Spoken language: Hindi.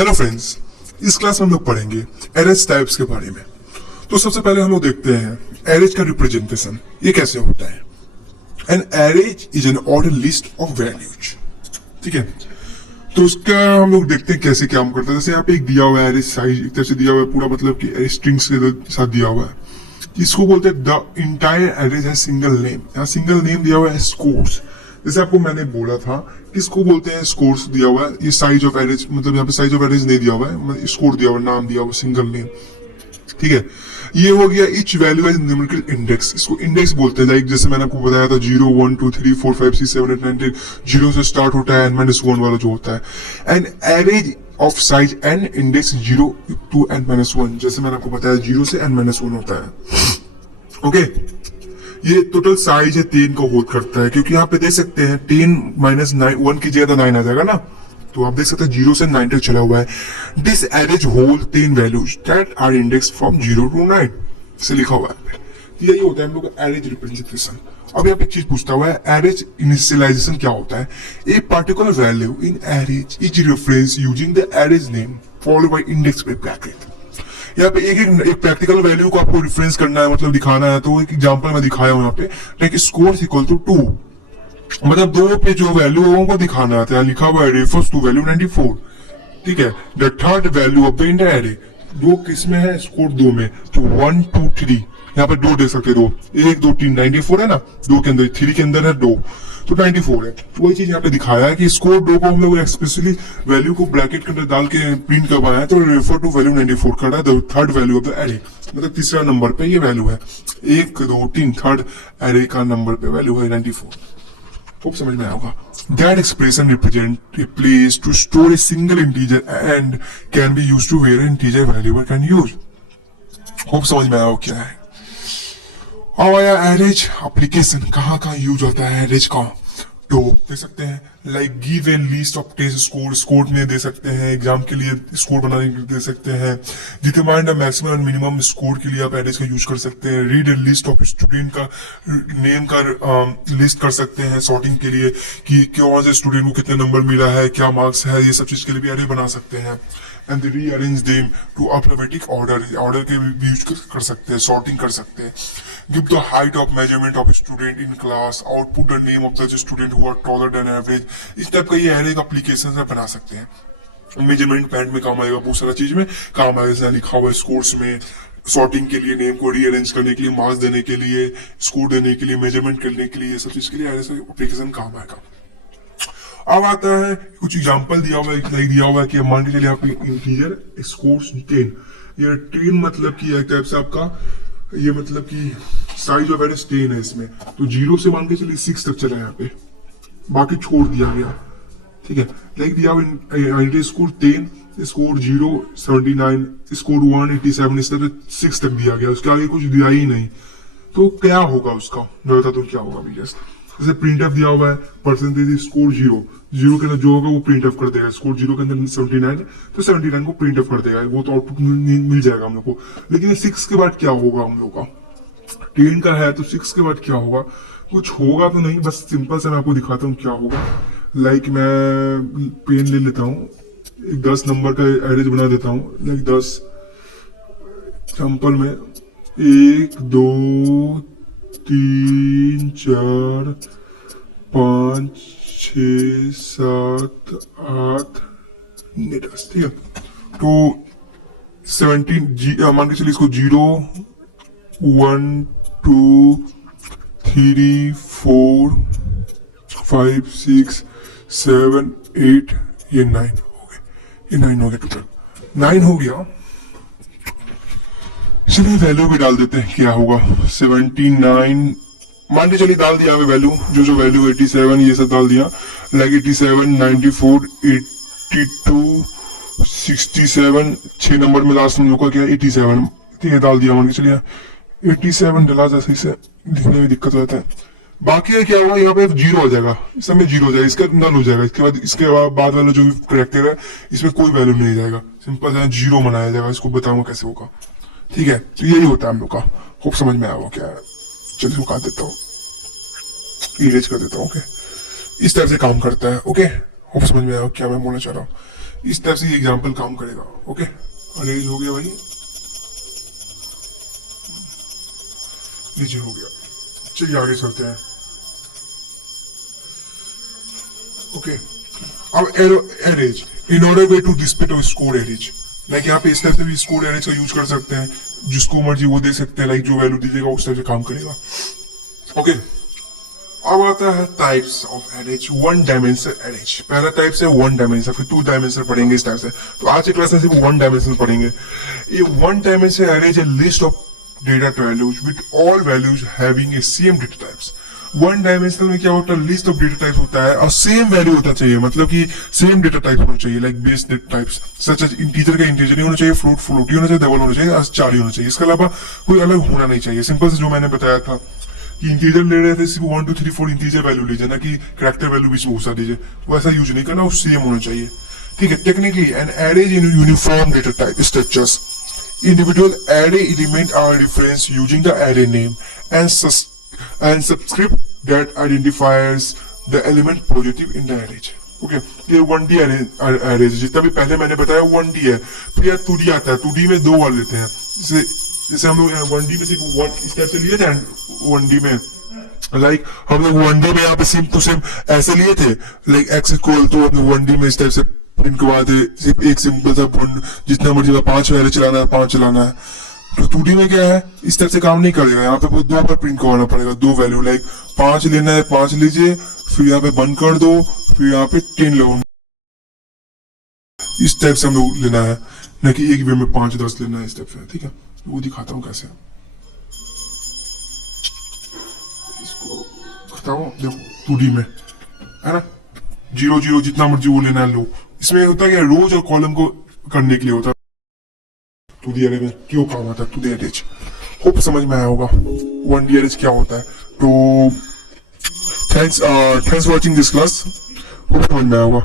हेलो फ्रेंड्स, इस क्लास में हम लोग पढ़ेंगे एरेज टाइप्स के बारे में। तो सबसे पहले हम लोग देखते हैं एरेज का रिप्रेजेंटेशन ये कैसे होता है। An arrays is an order list of values. ठीक है, तो उसका हम लोग देखते हैं कैसे क्या हम करते हैं। जैसे यहाँ पे एक दिया हुआ है एरेज साइज, एक तरह से दिया हुआ है पूरा, मतलब कि एरेज स्ट्रिंग्स के साथ दिया हुआ है। इसको बोलते हैं द इंटायर एरेज है सिंगल नेम। यहाँ सिंगल नेम दिया हुआ है स्कोर्स। जैसे आपको मैंने बोला था किसको बोलते हैं स्कोर्स दिया हुआ है। ये साइज ऑफ एरेज, मतलब यहाँ पे साइज ऑफ एरेज नहीं दिया हुआ है, स्कोर दिया हुआ है, नाम दिया हुआ सिंगल नेम। ठीक है, ये हो गया each value has numerical index. इसको इंडेक्स बोलते हैं। लाइक जैसे मैंने आपको बताया था 0 1 2 3 4 5 6 7 8 9 10 0 से स्टार्ट होता है n-1 वाला जो होता है। And arrays of size n index 0 to n-1, जैसे मैंने आपको बताया 0 से n-1 होता है। ओके, ये टोटल साइज है 10 को होल्ड करता है, क्योंकि यहाँ पे देख सकते हैं 10 माइनस 1 की जगह 9 आ जाएगा ना, तो आप देख सकते हैं 0 से 9 तक चला हुआ है। This array hold 10 values that are index from 0 to 9 से लिखा हुआ है। यही होता है हम लोग का एरेज रिप्रेजेंटेशन। अब यहाँ पे एक चीज पूछता हुआ है, एरेज इनिशियलाइजेशन क्या होता है। A particular value in arrays is reference using the arrays name followed by index with bracket. यहाँ पे एक प्रैक्टिकल वैल्यू को आपको रिफरेंस करना है, मतलब दिखाना है। तो एक एग्जांपल मैं दिखाया हूँ यहाँ पे, लाइक स्कोर इक्वल टू 2, मतलब 2 पे जो वैल्यू है उनको दिखाना है। लिखा हुआ है रेफर्स टू वैल्यू 94। ठीक है, the third value of the entire array, 2 किस में है, स्कोर 2 में, तो 1 2 3 यहाँ पे 2 दे सकते, 2 1 2 3 94 है ना, 2 के अंदर 3 के अंदर है 2, तो 94 है। तो वही चीज यहाँ पे दिखाया है कि स्कोर 2 को हम लोग एक्सपेशली वैल्यू को ब्रैकेट के अंदर डाल के प्रिंट करवाया है, तो रेफर टू वैल्यू 94 कर रहा है। The third value of the array, मतलब तीसरा नंबर पे ये वैल्यू है, 1 2 3 थर्ड एरे का नंबर पे वैल्यू है 94। खूब समझ में आएगा। That expression represent a place to store a single integer and can be used to where an integer variable can use। खूब समझ में आया क्या है। अब आया एरेज एप्लीकेशन, कहाँ यूज होता है एरेज का। तो दे सकते हैं like give a list of test score, score में दे सकते हैं, एग्जाम के लिए स्कोर बनाने के लिए दे सकते हैं। Determine the maximum and minimum score के लिए आप एरेज का यूज कर सकते हैं। Read A list of student का नेम का लिस्ट कर सकते हैं सॉर्टिंग के लिए, कि कौन से स्टूडेंट को कितने नंबर मिला है, क्या मार्क्स है, ये सब चीज के लिए भी एरे बना सकते हैं। And rearrange them to alphabetic order, order के भी यूज कर सकते हैं, सॉर्टिंग कर सकते हैं। Give the height of measurement of student in class, output the name of the student who are taller than average. इस टाइप का ये एरे का एप्लीकेशन से बना सकते हैं। मेजरमेंट पैड में काम आएगा, बहुत सारा चीज में काम आएगा। जैसे लिखा हुआ है स्कोर्स में, सॉर्टिंग के लिए, नेम को रीअरेंज करने के लिए, मार्क्स देने के लिए, स्कोर देने के लिए, मेजरमेंट करने के लिए, सब चीज के लिए एप्लीकेशन काम आएगा। अब आता है कुछ एग्जांपल दिया हुआ है, दिया हुआ है कि मान के चलिए आप इंटीजर स्कोर्स 10, ये 10 मतलब कि एक टाइप से आपका ये मतलब कि साइज ऑफ एरेज 10 है इसमें, तो 0 से मान के चलिए 6 तक चला यहाँ पे, बाकी छोड़ दिया गया। ठीक है, लाइक दिया हुआ स्कोर 10, स्कोर 0 79, स्कोर 1 87, इस तरह 6 तक दिया गया, उसके आगे कुछ दिया ही नहीं। तो क्या होगा उसका, मैं बता दूं क्या होगा अभी। जैसे प्रिंट एफ दिया हुआ है, परसेंटेज स्कोर 0 के अंदर जो होगा वो प्रिंट एफ कर देगा। स्कोर 0 के अंदर 79, तो 79 को प्रिंट एफ कर देगा, वो तो आउटपुट मिल जाएगा हम लोग को। लेकिन 6 के बाद क्या होगा हम लोग का, 10 का है तो 6 के बाद क्या होगा, कुछ होगा तो नहीं, बस सिंपल से मैं आपको दिखाता हूँ क्या होगा। लाइक मैं पेन ले लेता हूँ, 10 नंबर का एरेज बना देता हूँ। लाइक 10 एग्जाम्पल में 1 2 3 4 5 6 7 8 10, ठीक है। तो 17 मान के चलिए इसको 0 1 2 3 4 5 6 7 8, ये 9 हो गए, ये 9 हो गया, टोटल 9 हो गया। चलिए वैल्यू भी डाल देते हैं, क्या होगा 79 मान के चलिए डाल दिया हमें वैल्यू, जो वैल्यू 87 ये सब डाल दिया। लाइक 87 94 82 67, 6 नंबर में लास्ट हम लोग का क्या 87, ठीक है डाल दिया। मान के चलिए 87 डला, जैसे इसे लिखने में दिक्कत रहता है। बाकी क्या हुआ, यहाँ पे 0 हो जाएगा, इस समय 0 हो जाएगा, इसका नल हो जाएगा। इसके बाद वाला जो भी करेक्टर है इसमें कोई वैल्यू नहीं जाएगा, सिंपल 0 बनाया जाएगा। इसको बताऊंगा कैसे होगा, ठीक है। तो यही होता है हम लोग का। खूब समझ में आया क्या है। चलिए रुका देता हूँ, इरेज कर देता हूँ। ओके, इस तरह से काम करता है। ओके, खूब समझ में आया क्या मैं बोलना चाह रहा हूँ। इस टाइप से ये एग्जाम्पल काम करेगा। ओके, अरेंज हो गया भाई, नीचे हो गया। चलिए आगे चलते हैं। ओके, अब arrays in order way to display our score arrays, like यहाँ पे इस टाइप से भी स्कोर एरेज का यूज कर सकते हैं, जिसको मर्जी वो दे सकते हैं, लाइक जो वैल्यू दीजिएगा उस टाइप से काम करेगा। ओके, अब आता है types of arrays. One dimension arrays, पहला टाइप से वन डायमेंशन, फिर टू डायमेंशन पढ़ेंगे इस टाइप से। तो आज की क्लास में सिर्फ वन डायमेंशन पढ़ेंगे। ये वन डायमेंशन एरेज है list of data values with all values having a same data types. One dimensional में क्या होता है, लिस्ट ऑफ डेटा टाइप्स होता है और सेम वैल्यू होता चाहिए, मतलब कि सेम डेटा टाइप होना चाहिए, like base data types such as integer का इंटीजर ही होना चाहिए, फ्लोट फ्लोट ही होना चाहिए, डबल होना चाहिए, चार ही होना चाहिए। इसके अलावा कोई अलग होना नहीं चाहिए। सिंपल से जो मैंने बताया था कि इंटीजर ले रहे थे सिर्फ 1 2 3 4 इंटीजर वैल्यू लीजिए, ना कि कैरेक्टर वैल्यू बीच में घुसा दीजिए, वो ऐसा यूज नहीं करना, वो सेम होना चाहिए। ठीक है, technically an arrays in uniform data type structures, individual array element are referenced using the array name and subscript that identifies the element positive in the array. Okay, ये 1D array जितना भी पहले मैंने बताया 1D है। फिर यार 2D आता है, 2D में दो वाले लेते हैं, जैसे हम लोग 1D में सिर्फ वन इस टाइप से लिए थे 1D में, लाइक हम लोग 1D में यहाँ पे सेम टू सेम ऐसे लिए थे, लाइक x इक्वल तो हम लोग 1D में इस टाइप से प्रिंट करवा दे, सिर्फ एक सिंपल सा प्रिंट, जितना मर्जी 5 वैल्यू चलाना है 5 चलाना है। तो 2D में क्या है, इस तरह से काम नहीं करेगा, यहाँ पे दो बार प्रिंट करवाना पड़ेगा, दो वैल्यू, लाइक 5 लेना है 5 लीजिए, फिर यहाँ पे बंद कर दो, फिर यहाँ पे 10 लो, इस टाइप से हम लोग लेना है, न कि एक वे में 5 10 लेना है इस टाइप से। ठीक है, वो दिखाता हूँ कैसे, इसको बताओ। देखो 2D में है ना, 0 0 जितना मर्जी वो लेना है लो। इसमें होता है रोज और कॉलम को करने के लिए होता है 2D अरे में क्यों काम आता है 2D अरेज। होप समझ में आया होगा 1D अरेज क्या होता है। तो thanks for watching this class, hope समझ में आया होगा।